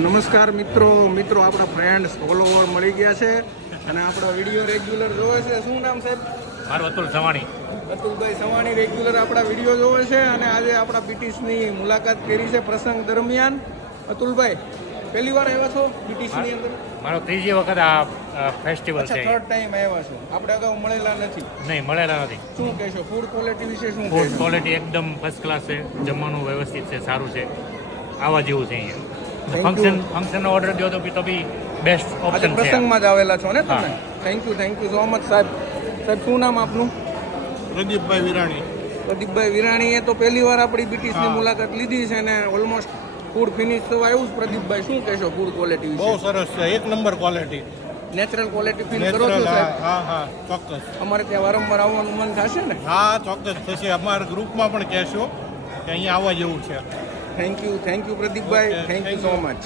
નમસ્કાર મિત્રો આપણા ફ્રેન્ડ્સ ફોલોવર મળી ગયા છે અને આપણા વિડીયો રેગ્યુલર જોવે છે. શું નામ સાહેબ? મારું અતુલ સવાણી. અતુલભાઈ સવાણી રેગ્યુલર આપણા વિડીયો જોવે છે અને આજે આપણા બીટીસની મુલાકાત કરી છે પ્રસંગ દરમિયાન. અતુલભાઈ પહેલી વાર આવ્યા છો બીટીસની અંદર? મારો ત્રીજી વખત આ ફેસ્ટિવલ છે. થર્ડ ટાઈમ આવ્યા છો. આપણે અગાઉ મળેલા નથી? નહીં, મળેલા નથી. શું કહેશો ફૂડ ક્વોલિટી વિશે? શું ફૂડ ક્વોલિટી એકદમ ફર્સ્ટ ક્લાસ છે, જમવાનું વ્યવસ્થિત છે, સારું છે, આવા જેવું છે અહીંયા. ફંક્શનનો ઓર્ડર દો તો બી બેસ્ટ ઓપ્શન છે. પ્રસંગમાં જ આવેલા છો ને તમે? થેન્ક યુ સો મચ સાહેબ. સાહેબ શું નામ આપનું? પ્રદીપભાઈ વિરાણી. પ્રદીપભાઈ વિરાણીએ તો પહેલી વાર આપણી બીટીસની મુલાકાત લીધી છે અને ઓલમોસ્ટ ફૂડ ફિનિશ થવા આવ્યું છે. પ્રદીપભાઈ શું કહેશો ફૂડ ક્વોલિટી બહુ વિશે? સરસ છે, એક number quality. Natural quality feel કરો છો નેચરલ. સાહેબ? હા ચોક્કસ. અમારે ત્યાં વારંવાર આવવાનું મન થશે ને? હા ચોક્કસ થશે. અમારા ગ્રુપમાં પણ કહેશો કે અહીંયા આવવા જેવું છે. Thank you Pradeepbhai. Thank you so much.